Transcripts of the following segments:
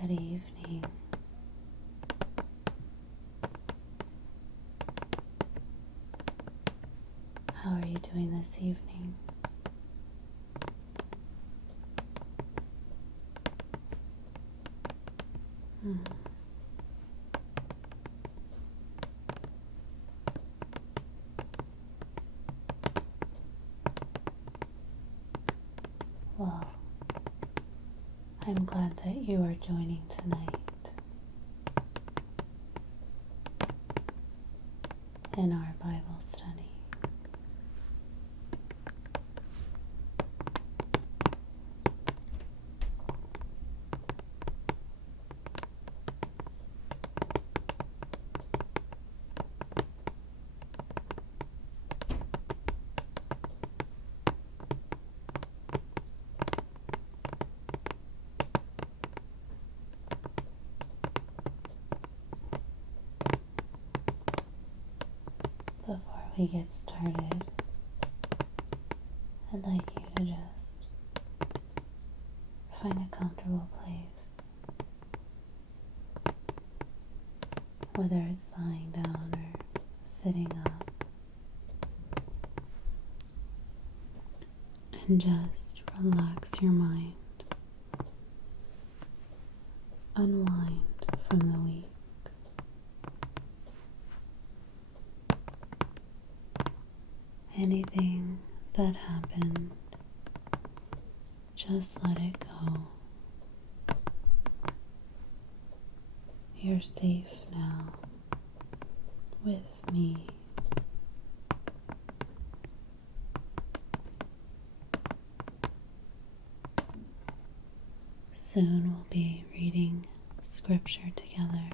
Good evening. How are you doing this evening? Well, I'm glad that you are joining tonight in our Bible study. Before we get started, I'd like you to just find a comfortable place, whether it's lying down or sitting up, and just relax your mind, unwind from the week. Anything that happened, just let it go. You're safe now with me. Soon we'll be reading scripture together.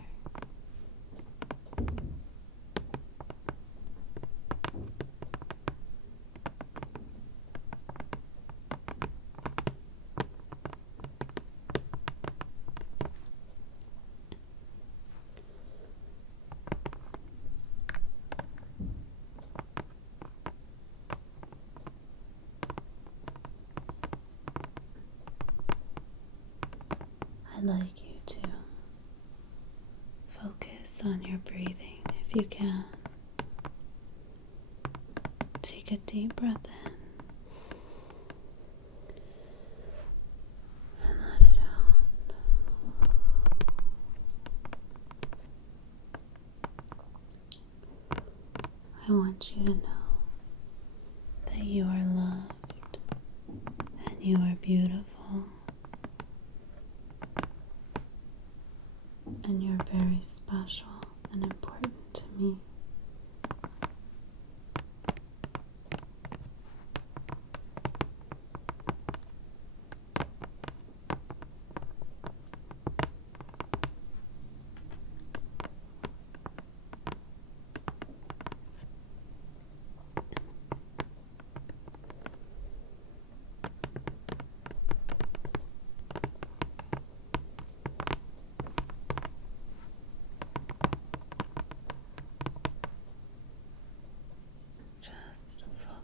I'd like you to focus on your breathing if you can. Take a deep breath in and let it out. I want you to know that you are loved and you are beautiful. And you're very special and important to me.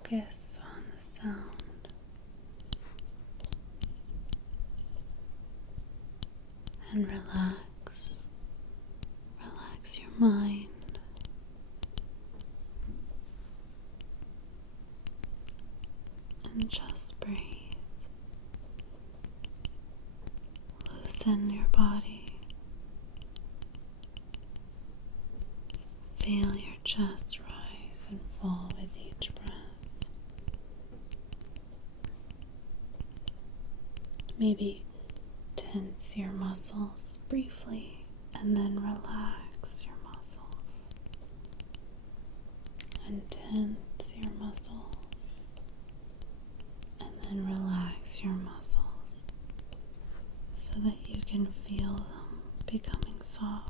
Focus on the sound and relax your mind. And just breathe. Loosen your body. Feel your chest rise and fall with each breath. Maybe tense your muscles briefly and then relax your muscles. And tense your muscles and then relax your muscles so that you can feel them becoming soft.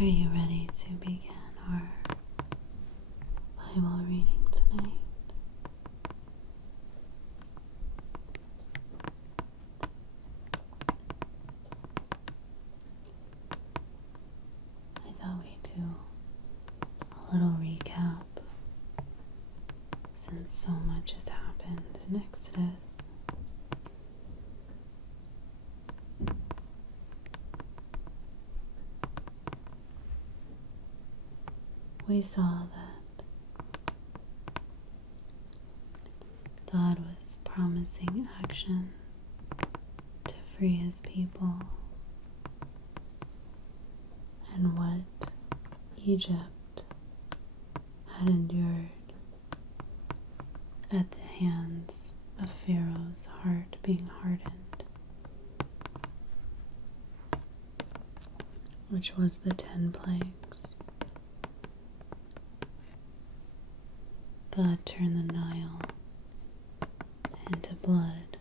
Are you ready to begin our Bible reading tonight? I thought we'd do a little recap since so much has happened in Exodus. We saw that God was promising action to free his people, and what Egypt had endured at the hands of Pharaoh's heart being hardened, which was the 10 plagues. God turned the Nile into blood.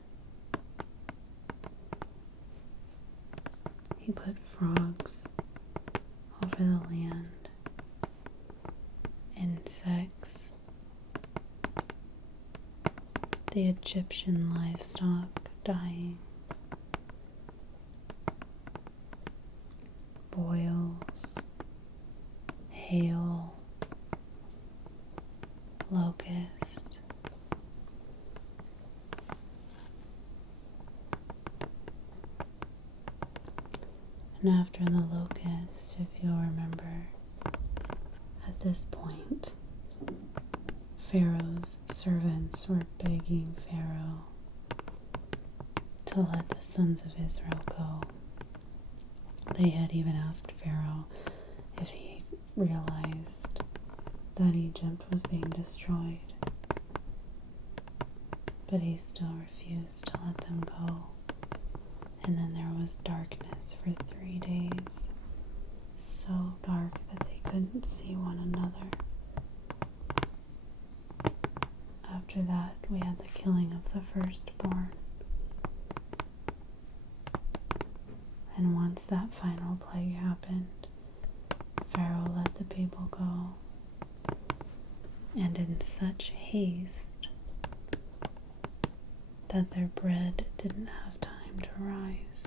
He put frogs over the land, insects, the Egyptian livestock dying, boils, hail, locust, and after the locust, if you'll remember, at this point, Pharaoh's servants were begging Pharaoh to let the sons of Israel go. They had even asked Pharaoh if he realized that Egypt was being destroyed, but he still refused to let them go. And then there was darkness for 3 days, so dark that they couldn't see one another. After that, we had the killing of the firstborn. And once that final plague happened, Pharaoh let the people go, and in such haste that their bread didn't have time to rise.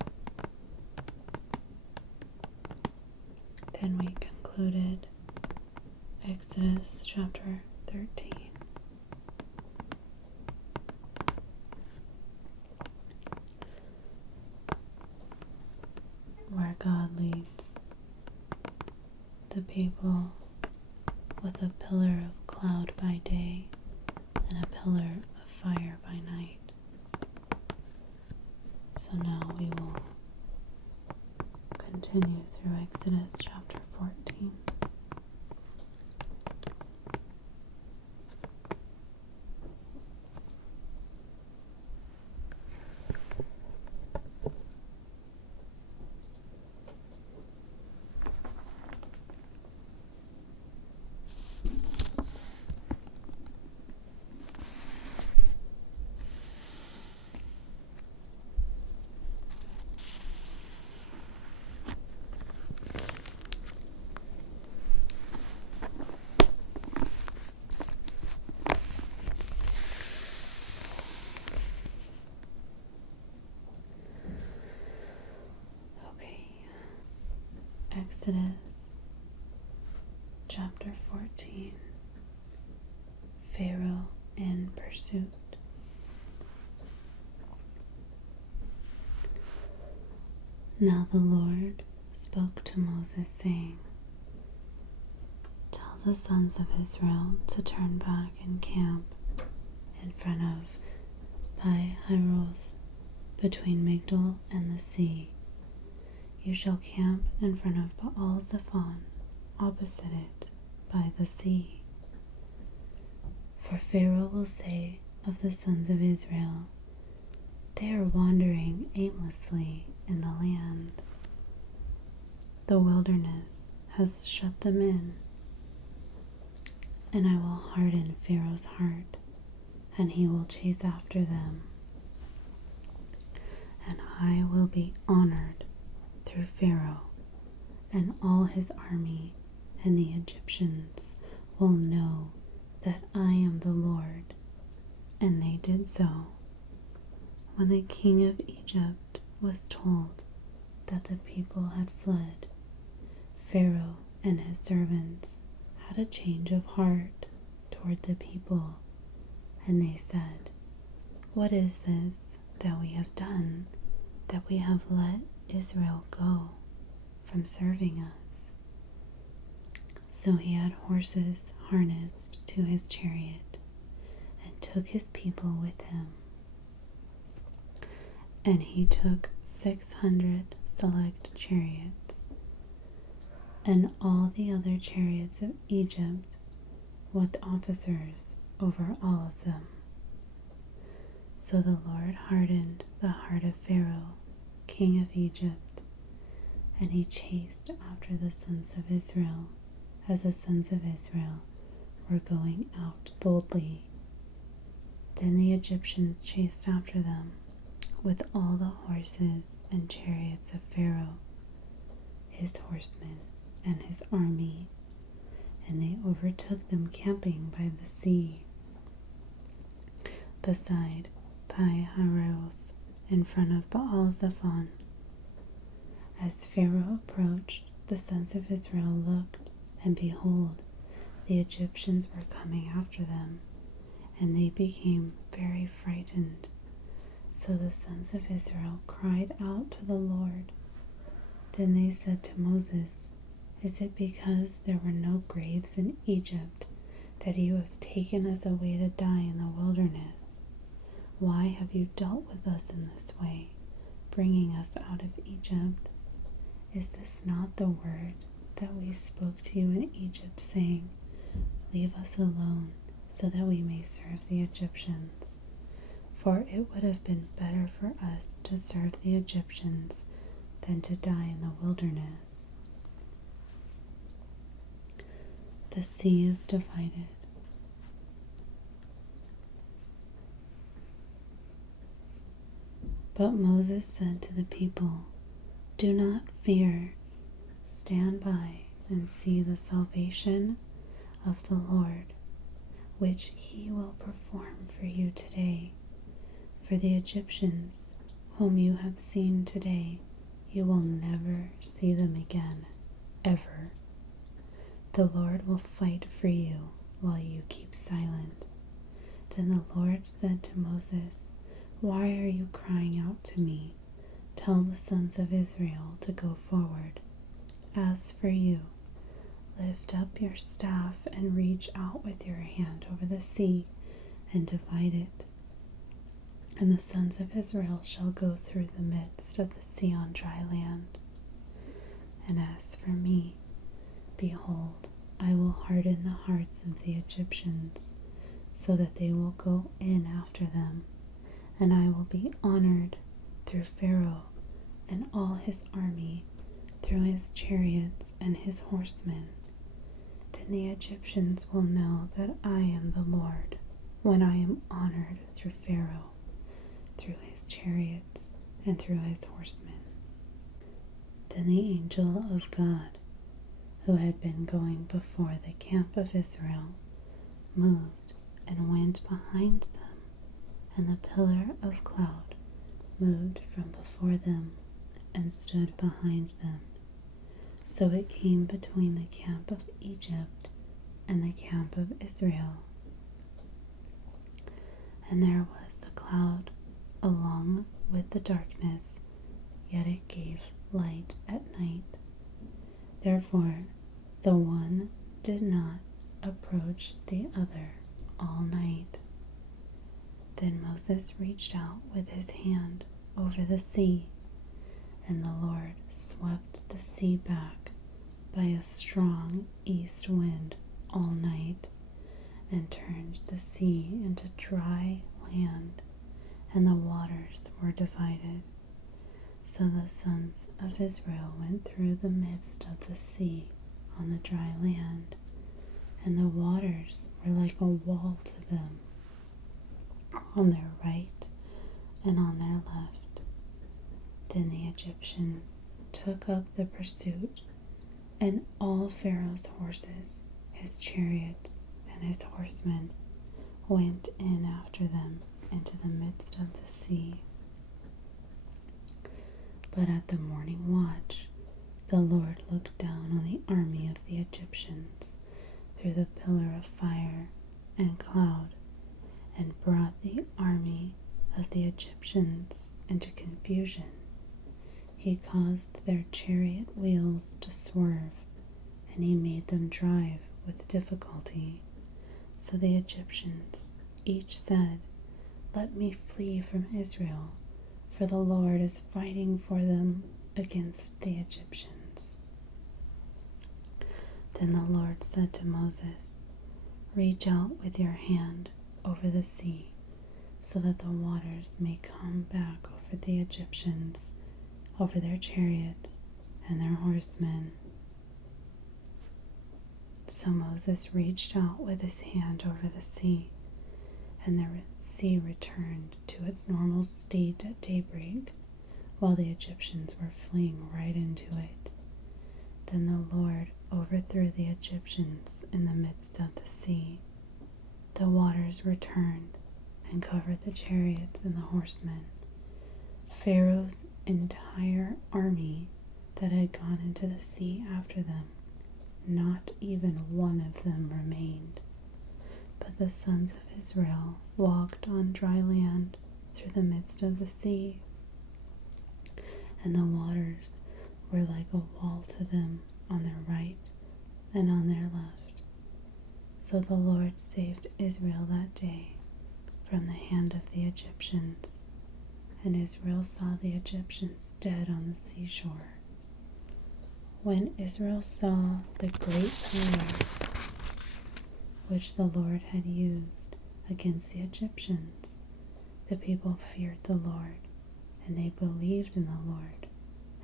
Then we concluded Exodus chapter 13. Where God leads the people with a pillar of cloud by day and a pillar of fire by night. So now we will continue through Exodus chapter 14. Exodus chapter 14. Pharaoh in pursuit. Now the Lord spoke to Moses, saying, Tell the sons of Israel to turn back and camp in front of Pi-hahiroth, between Migdol and the sea. You shall camp in front of Baal-zephon, opposite it, by the sea. For Pharaoh will say of the sons of Israel, They are wandering aimlessly in the land. The wilderness has shut them in, and I will harden Pharaoh's heart, and he will chase after them. And I will be honored through Pharaoh, and all his army, and the Egyptians will know that I am the Lord." And they did so. When the king of Egypt was told that the people had fled, Pharaoh and his servants had a change of heart toward the people, and they said, "What is this that we have done, that we have let Israel go from serving us?" So he had horses harnessed to his chariot and took his people with him. And he took 600 select chariots, and all the other chariots of Egypt, with officers over all of them. So the Lord hardened the heart of Pharaoh, king of Egypt, and he chased after the sons of Israel, as the sons of Israel were going out boldly. Then the Egyptians chased after them with all the horses and chariots of Pharaoh, his horsemen, and his army, and they overtook them camping by the sea, beside Pi-hahiroth, in front of Baal-zephon. As Pharaoh approached, the sons of Israel looked, and behold, the Egyptians were coming after them, and they became very frightened. So the sons of Israel cried out to the Lord. Then they said to Moses, "Is it because there were no graves in Egypt that you have taken us away to die in the wilderness? Why have you dealt with us in this way, bringing us out of Egypt? Is this not the word that we spoke to you in Egypt, saying, 'Leave us alone, so that we may serve the Egyptians'? For it would have been better for us to serve the Egyptians than to die in the wilderness." The sea is divided. But Moses said to the people, "Do not fear. Stand by and see the salvation of the Lord, which he will perform for you today. For the Egyptians, whom you have seen today, you will never see them again, ever. The Lord will fight for you while you keep silent." Then the Lord said to Moses, "Why are you crying out to me? Tell the sons of Israel to go forward. As for you, lift up your staff and reach out with your hand over the sea and divide it. And the sons of Israel shall go through the midst of the sea on dry land. And as for me, behold, I will harden the hearts of the Egyptians, so that they will go in after them, and I will be honored through Pharaoh and all his army, through his chariots and his horsemen. Then the Egyptians will know that I am the Lord, when I am honored through Pharaoh, through his chariots, and through his horsemen." Then the angel of God, who had been going before the camp of Israel, moved and went behind them, and the pillar of cloud moved from before them and stood behind them. So it came between the camp of Egypt and the camp of Israel. And there was the cloud along with the darkness, yet it gave light at night. Therefore the one did not approach the other all night. Then Moses reached out with his hand over the sea, and the Lord swept the sea back by a strong east wind all night, and turned the sea into dry land, and the waters were divided. So the sons of Israel went through the midst of the sea on the dry land, and the waters were like a wall to them on their right and on their left. Then the Egyptians took up the pursuit And all Pharaoh's horses, his chariots, and his horsemen went in after them into the midst of the sea. But at the morning watch, the Lord looked down on the army of the Egyptians through the pillar of fire and cloud, and brought the army of the Egyptians into confusion. He caused their chariot wheels to swerve, and he made them drive with difficulty. So the Egyptians each said, "Let me flee from Israel, for the Lord is fighting for them against the Egyptians." Then the Lord said to Moses, "Reach out with your hand over the sea, so that the waters may come back over the Egyptians, over their chariots and their horsemen." So Moses reached out with his hand over the sea, and the sea returned to its normal state at daybreak, while the Egyptians were fleeing right into it. Then the Lord overthrew the Egyptians in the midst of the sea. The waters returned and covered the chariots and the horsemen. Pharaoh's entire army that had gone into the sea after them, not even one of them remained. But the sons of Israel walked on dry land through the midst of the sea, and the waters were like a wall to them on their right and on their left. So the Lord saved Israel that day from the hand of the Egyptians, and Israel saw the Egyptians dead on the seashore. When Israel saw the great power which the Lord had used against the Egyptians, the people feared the Lord, and they believed in the Lord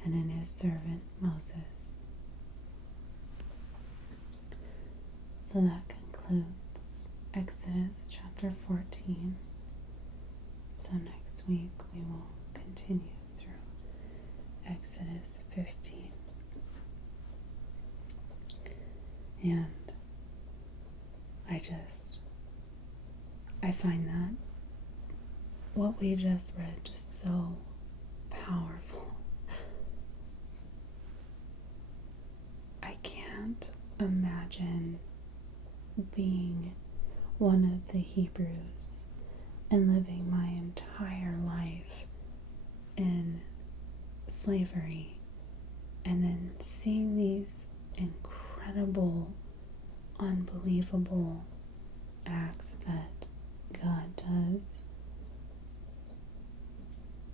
and in his servant Moses. So that concludes Exodus chapter 14. So next week we will continue through Exodus 15. And I find that what we just read just so powerful. I can't imagine being one of the Hebrews and living my entire life in slavery and then seeing these incredible, unbelievable acts that God does.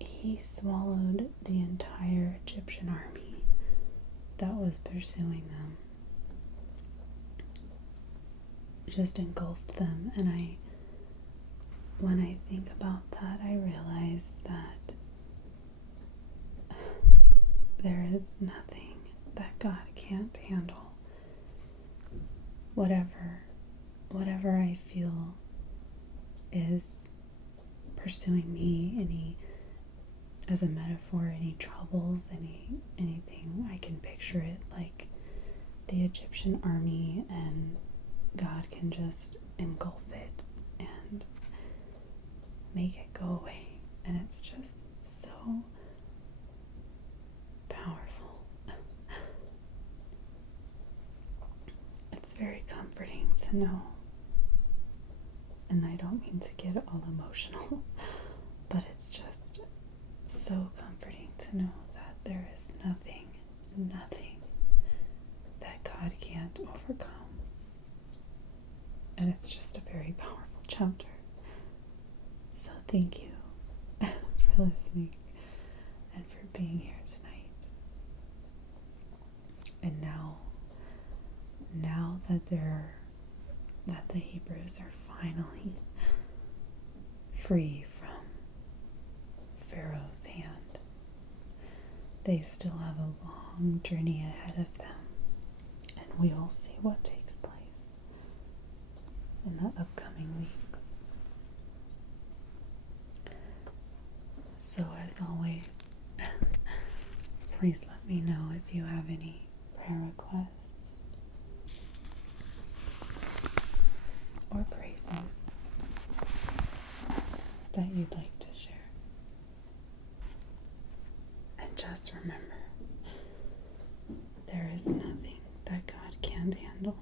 He swallowed the entire Egyptian army that was pursuing them. Just engulfed them, and when I think about that, I realize that there is nothing that God can't handle. Whatever I feel is pursuing me, as a metaphor, any troubles, anything, I can picture it like the Egyptian army, and God can just engulf it and make it go away. And it's just so powerful. It's very comforting to know. And I don't mean to get all emotional, but it's just so comforting to know that there is nothing that God can't overcome. And it's just a very powerful chapter. So thank you for listening and for being here tonight. And now that the Hebrews are finally free from Pharaoh's hand, they still have a long journey ahead of them, and we will see what takes place in the upcoming weeks. So as always, please let me know if you have any prayer requests or praises that you'd like to share. And just remember, there is nothing that God can't handle.